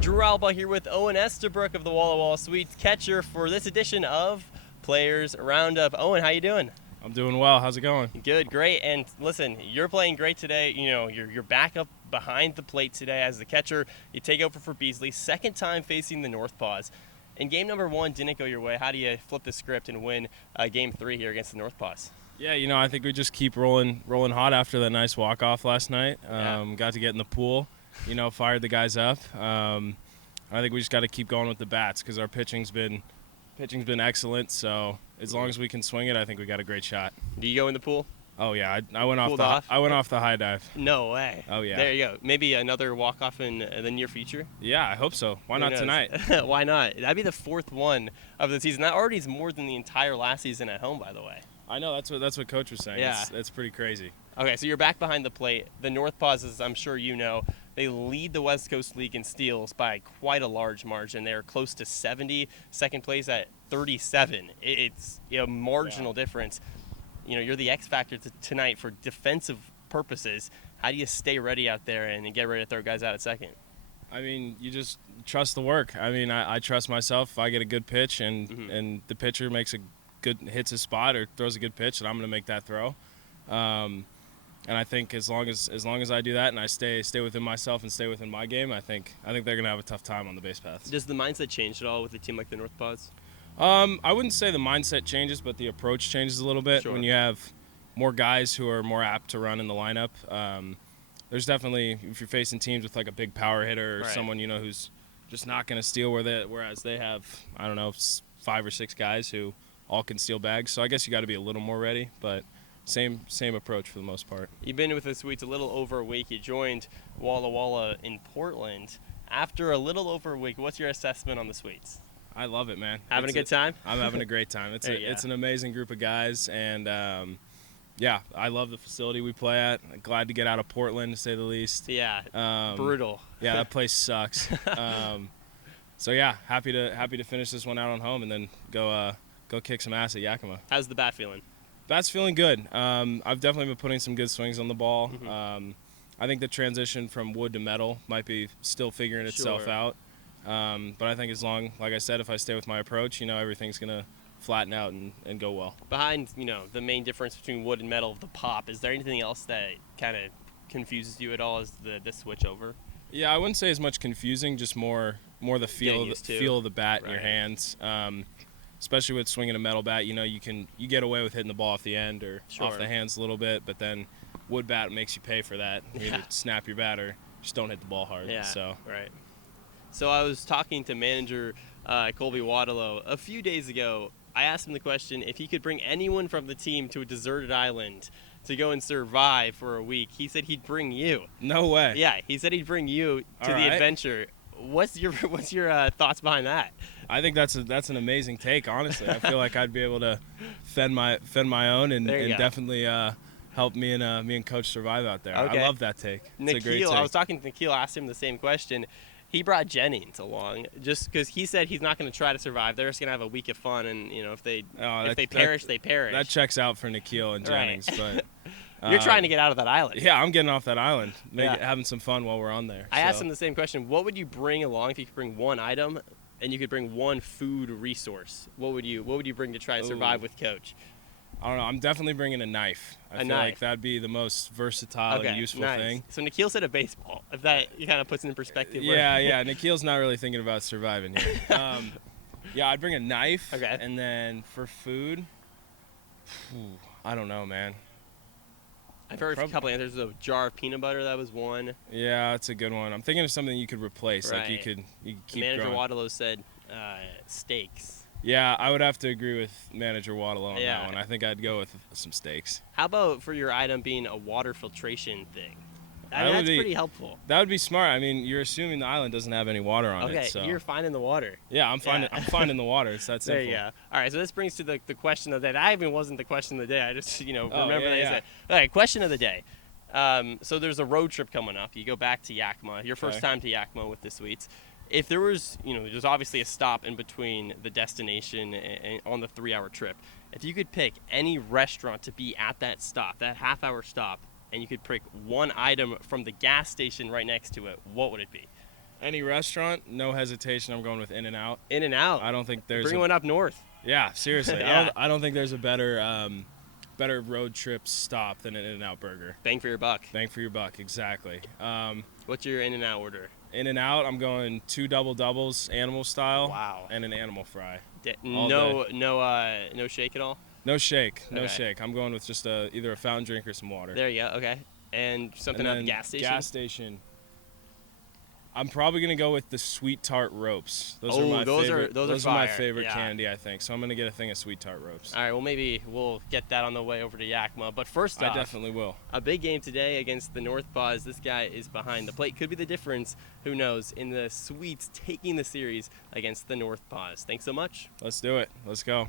Drew Alba here with Owen Estabrook of the Walla Walla Suites, catcher for this edition of Players Roundup. Owen, how you doing? I'm doing well. How's it going? Good, great. And listen, you're playing great today. You know, you're back up behind the plate today as the catcher. You take over for Beasley, second time facing the NorthPaws. And game number 1 didn't go your way. How do you flip the script and win game 3 here against the NorthPaws? Yeah, you know, I think we just keep rolling hot after that nice walk-off last night. Got to get in the pool, you know, fired the guys up. I think we just got to keep going with the bats because our pitching's been excellent. So as long as we can swing it, I think we got a great shot. Do you go in the pool? Oh yeah, I went off the high dive. No way. Oh yeah. There you go. Maybe another walk-off in the near future. Yeah, I hope so. Why not tonight? Why not? That'd be the 4th one of the season. That already is more than the entire last season at home, by the way. I know, that's what Coach was saying. Yeah. That's pretty crazy. Okay, so you're back behind the plate. The NorthPaws, as I'm sure you know, they lead the West Coast League in steals by quite a large margin. They're close to 70, second place at 37. It's a marginal difference. You know, you're the X factor tonight for defensive purposes. How do you stay ready out there and get ready to throw guys out at second? I mean, you just trust the work. I mean, I trust myself. If I get a good pitch and the pitcher hits a spot or throws a good pitch, and I'm going to make that throw. And I think as long as I do that and I stay within myself and stay within my game, I think they're going to have a tough time on the base paths. Does the mindset change at all with a team like the NorthPaws? I wouldn't say the mindset changes, but the approach changes a little bit. Sure. When you have more guys who are more apt to run in the lineup. There's definitely, if you're facing teams with like a big power hitter or someone, you know, who's just not going to steal whereas they have, I don't know, 5 or 6 guys who all can steal bags. So I guess you got to be a little more ready, but same approach for the most part. You've been with the Suites a little over a week. You joined Walla Walla in Portland. After a little over a week, what's your assessment on the Suites? I love it, man. Having a good time? I'm having a great time. It's an amazing group of guys, and yeah, I love the facility we play at. Glad to get out of Portland, to say the least. Yeah, brutal. Yeah, that place sucks. So yeah, happy to finish this one out on home and then go kick some ass at Yakima. How's the bat feeling? Bat's feeling good. I've definitely been putting some good swings on the ball. I think the transition from wood to metal might be still figuring itself out. But I think like I said, if I stay with my approach, you know, everything's going to flatten out and go well. Behind, you know, the main difference between wood and metal, the pop, is there anything else that kind of confuses you at all as the switch over? Yeah, I wouldn't say as much confusing, just more the feel of the bat in your hands. Especially with swinging a metal bat, you know, you get away with hitting the ball off the end or off the hands a little bit, but then wood bat makes you pay for that. You either snap your bat or just don't hit the ball hard. Yeah, so. Right. So I was talking to manager Colby Waterlow a few days ago. I asked him the question, if he could bring anyone from the team to a deserted island to go and survive for a week, he said he'd bring you. No way. Yeah, he said he'd bring you to the adventure. What's your thoughts behind that? I think that's an amazing take. Honestly, I feel like I'd be able to fend my own and definitely help me and Coach survive out there. Okay. I love that take. It's a great take. I was talking to Nikhil, asked him the same question. He brought Jennings along just because he said he's not going to try to survive. They're just going to have a week of fun, and you know if they perish, they perish. That checks out for Nikhil and Jennings, but. You're trying to get out of that island. Yeah, I'm getting off that island, having some fun while we're on there. I asked him the same question. What would you bring along if you could bring one item and you could bring one food resource? What would you bring to try to survive with Coach? I don't know. I'm definitely bringing a knife. I feel like that'd be the most versatile and useful thing. So Nikhil said a baseball, if that kind of puts it in perspective. Yeah. Nikhil's not really thinking about surviving here. Yeah, I'd bring a knife. Okay. And then for food, I don't know, man. I've heard a couple answers. There's a jar of peanut butter. That was one. Yeah, that's a good one. I'm thinking of something you could replace. Like you could keep Manager growing. Waterlow said steaks. Yeah, I would have to agree with Manager Waterlow on that one. I think I'd go with some steaks. How about for your item being a water filtration thing? That's pretty helpful. That would be smart. I mean, you're assuming the island doesn't have any water on it. So. You're finding the water. Yeah, I'm finding the water. It's that simple. There you go. All right, so this brings to the question of the day. That even wasn't the question of the day. I just remember that. Yeah. All right, question of the day. So there's a road trip coming up. You go back to Yakima. Your first time to Yakima with the Suites. If there was, there's obviously a stop in between the destination and on the 3-hour trip. If you could pick any restaurant to be at that stop, that half-hour stop, and you could pick one item from the gas station right next to it, what would it be? Any restaurant, no hesitation. I'm going with In-N-Out. In-N-Out. I don't think there's Bring one up north. Yeah, seriously. Yeah. I don't think there's a better road trip stop than an In-N-Out burger. Bang for your buck. Bang for your buck, exactly. What's your In-N-Out order? In-N-Out, I'm going 2 double doubles, animal style. Wow. And an animal fry. No shake at all. No shake. No shake. I'm going with just either a fountain drink or some water. There you go. Okay. And something at the gas station. Gas station. I'm probably gonna go with the sweet tart ropes. Those are my favorite candy, I think. So I'm gonna get a thing of sweet tart ropes. All right. Well, maybe we'll get that on the way over to Yakima. But first off, I definitely will. A big game today against the NorthPaws. This guy is behind the plate. Could be the difference. Who knows? In the Sweets taking the series against the NorthPaws. Thanks so much. Let's do it. Let's go.